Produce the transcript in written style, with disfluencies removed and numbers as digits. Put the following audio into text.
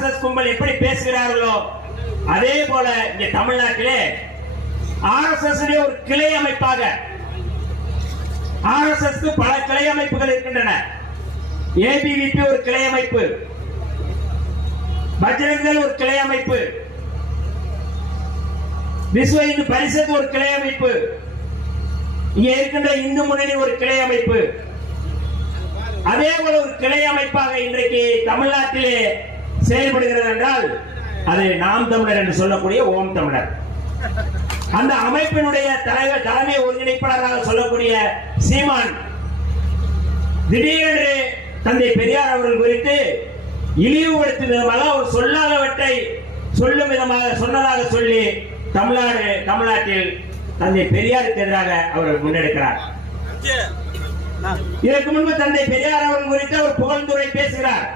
RSS கும்பல் எப்படி பேசுகிறார்களோ அதே போல இங்க தமிழ்நாட்டிலே RSS ஒரு கிளை அமைப்பாக RSS பல கிளை அமைப்புகள் இருக்கின்றன. ABVP ஒரு கிளை அமைப்பு, பஜ்ரங்தள் ஒரு கிளை அமைப்பு, விஸ்வ இந்து பரிஷத் ஒரு கிளை அமைப்பு, இங்க இருக்கின்ற இந்து முன்னணி ஒரு கிளை அமைப்பு. அதே போல ஒரு கிளை அமைப்பாக இன்றைக்கு தமிழ்நாட்டிலே செயல்படுகிறது என்றால் அது நாம் தமிழர் என்று சொல்லக்கூடிய ஓம் தமிழர். அந்த அமைப்பினுடைய தலைவர் தலைமை ஒருங்கிணைப்பாளராக சொல்லக்கூடிய சீமான் திடீரென்று தந்தை பெரியார் அவர்கள் குறித்து இழிவுபடுத்தும் விதமாக அவர் சொல்லாதவற்றை சொல்லும் விதமாக சொன்னதாக சொல்லி தமிழ்நாட்டில் தந்தை பெரியாருக்கு எதிராக அவர் முன்னெடுக்கிறார். இதற்கு முன்பு தந்தை பெரியார் அவர்கள் குறித்து அவர் புகழ்ந்துரை பேசுகிறார்.